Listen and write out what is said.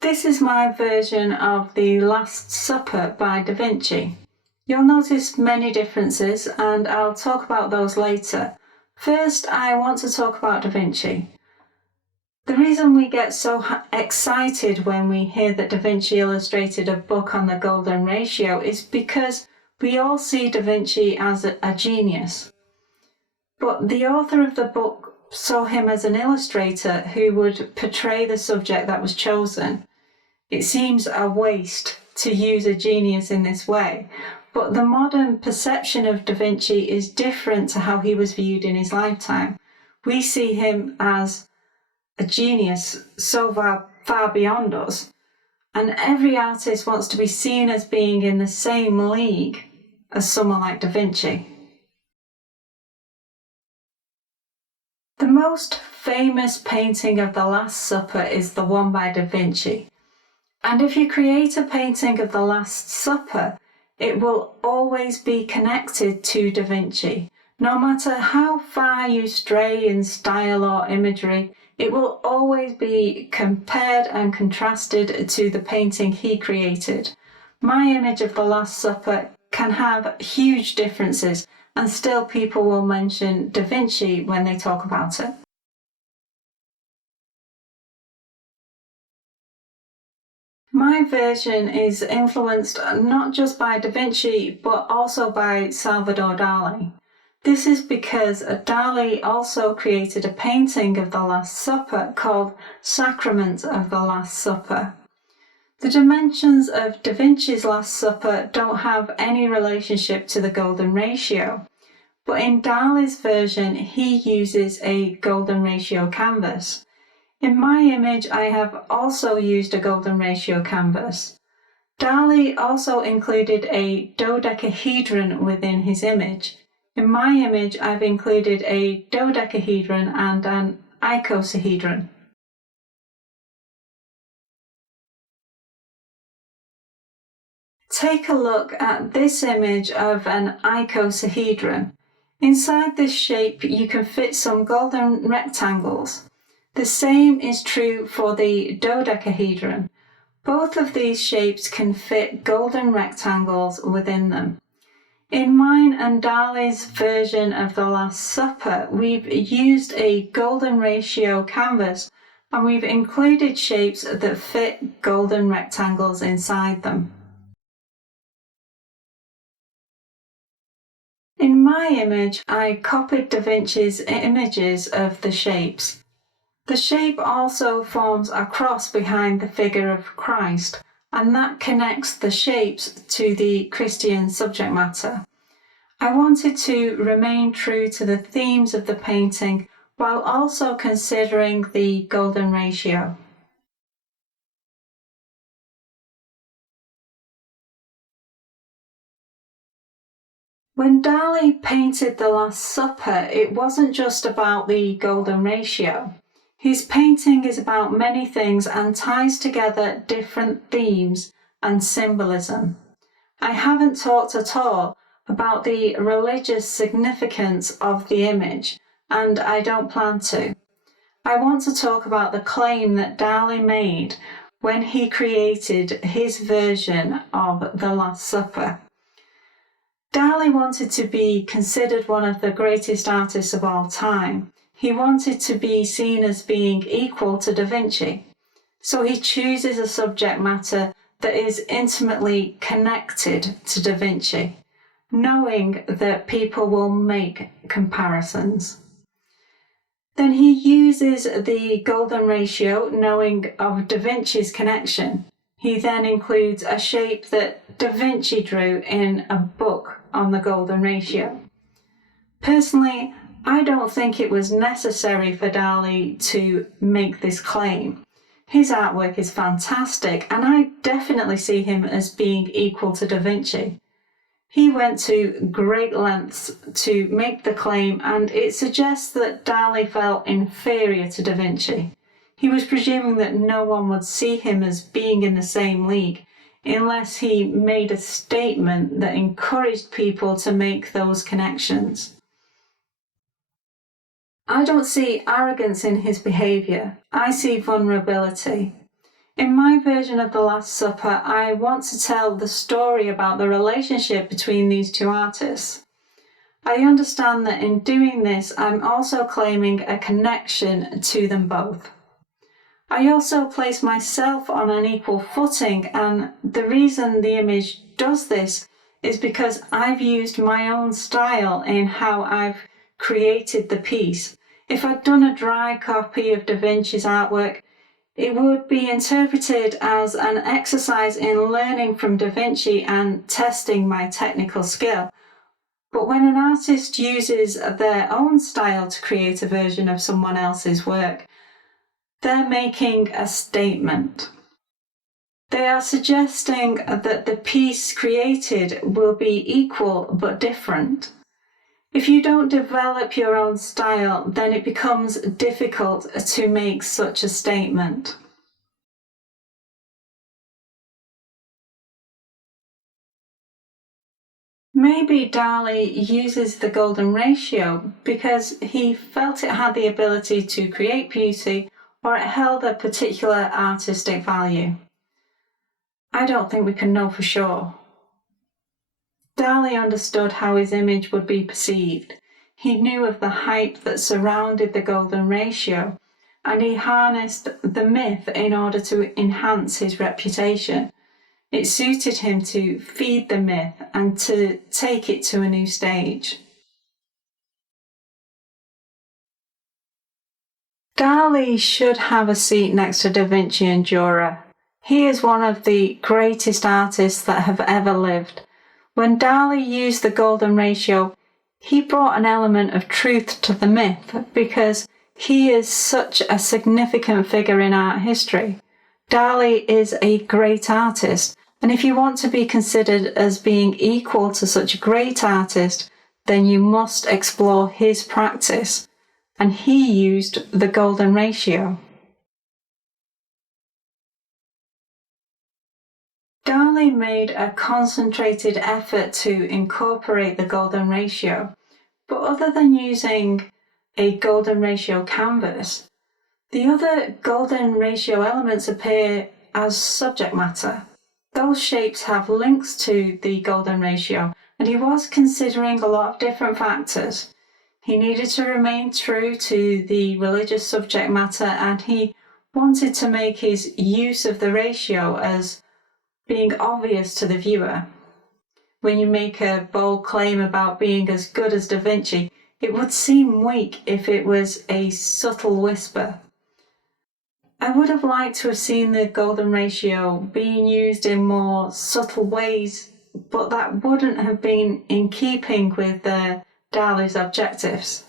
This is my version of The Last Supper by Da Vinci. You'll notice many differences, and I'll talk about those later. First, I want to talk about Da Vinci. The reason we get so excited when we hear that Da Vinci illustrated a book on the golden ratio is because we all see Da Vinci as a genius. But the author of the book saw him as an illustrator who would portray the subject that was chosen. It seems a waste to use a genius in this way, but the modern perception of Da Vinci is different to how he was viewed in his lifetime. We see him as a genius so far beyond us, and every artist wants to be seen as being in the same league as someone like Da Vinci. The most famous painting of the Last Supper is the one by Da Vinci. And if you create a painting of the Last Supper, it will always be connected to Da Vinci. No matter how far you stray in style or imagery, it will always be compared and contrasted to the painting he created. My image of the Last Supper can have huge differences, and still people will mention Da Vinci when they talk about it. My version is influenced not just by Da Vinci, but also by Salvador Dali. This is because Dali also created a painting of the Last Supper called Sacrament of the Last Supper. The dimensions of Da Vinci's Last Supper don't have any relationship to the golden ratio, but in Dali's version he uses a golden ratio canvas. In my image I have also used a golden ratio canvas. Dali also included a dodecahedron within his image. In my image I've included a dodecahedron and an icosahedron. Take a look at this image of an icosahedron. Inside this shape you can fit some golden rectangles. The same is true for the dodecahedron. Both of these shapes can fit golden rectangles within them. In mine and Dali's version of the Last Supper, we've used a golden ratio canvas and we've included shapes that fit golden rectangles inside them. In my image, I copied Da Vinci's images of the shapes. The shape also forms a cross behind the figure of Christ, and that connects the shapes to the Christian subject matter. I wanted to remain true to the themes of the painting while also considering the golden ratio. When Dali painted the Last Supper, it wasn't just about the golden ratio. His painting is about many things and ties together different themes and symbolism. I haven't talked at all about the religious significance of the image, and I don't plan to. I want to talk about the claim that Dali made when he created his version of the Last Supper. Dali wanted to be considered one of the greatest artists of all time. He wanted to be seen as being equal to Da Vinci. So he chooses a subject matter that is intimately connected to Da Vinci, knowing that people will make comparisons. Then he uses the golden ratio, knowing of Da Vinci's connection. He then includes a shape that Da Vinci drew in a book on the golden ratio. Personally, I don't think it was necessary for Dali to make this claim. His artwork is fantastic, and I definitely see him as being equal to Da Vinci. He went to great lengths to make the claim, and it suggests that Dali felt inferior to Da Vinci. He was presuming that no one would see him as being in the same league unless he made a statement that encouraged people to make those connections. I don't see arrogance in his behaviour. I see vulnerability. In my version of The Last Supper, I want to tell the story about the relationship between these two artists. I understand that in doing this, I'm also claiming a connection to them both. I also place myself on an equal footing, and the reason the image does this is because I've used my own style in how I've created the piece. If I'd done a dry copy of Da Vinci's artwork, it would be interpreted as an exercise in learning from Da Vinci and testing my technical skill. But when an artist uses their own style to create a version of someone else's work, they're making a statement. They are suggesting that the piece created will be equal but different. If you don't develop your own style, then it becomes difficult to make such a statement. Maybe Dali uses the golden ratio because he felt it had the ability to create beauty, or it held a particular artistic value. I don't think we can know for sure. Dali understood how his image would be perceived. He knew of the hype that surrounded the golden ratio, and he harnessed the myth in order to enhance his reputation. It suited him to feed the myth and to take it to a new stage. Dali should have a seat next to Da Vinci and Durer. He is one of the greatest artists that have ever lived. When Dali used the golden ratio, he brought an element of truth to the myth because he is such a significant figure in art history. Dali is a great artist, and if you want to be considered as being equal to such a great artist, then you must explore his practice. And he used the golden ratio. Dali made a concentrated effort to incorporate the golden ratio, but other than using a golden ratio canvas, the other golden ratio elements appear as subject matter. Those shapes have links to the golden ratio, and he was considering a lot of different factors. He needed to remain true to the religious subject matter, and he wanted to make his use of the ratio as being obvious to the viewer. When you make a bold claim about being as good as Da Vinci, it would seem weak if it was a subtle whisper. I would have liked to have seen the golden ratio being used in more subtle ways, but that wouldn't have been in keeping with Dali's objectives.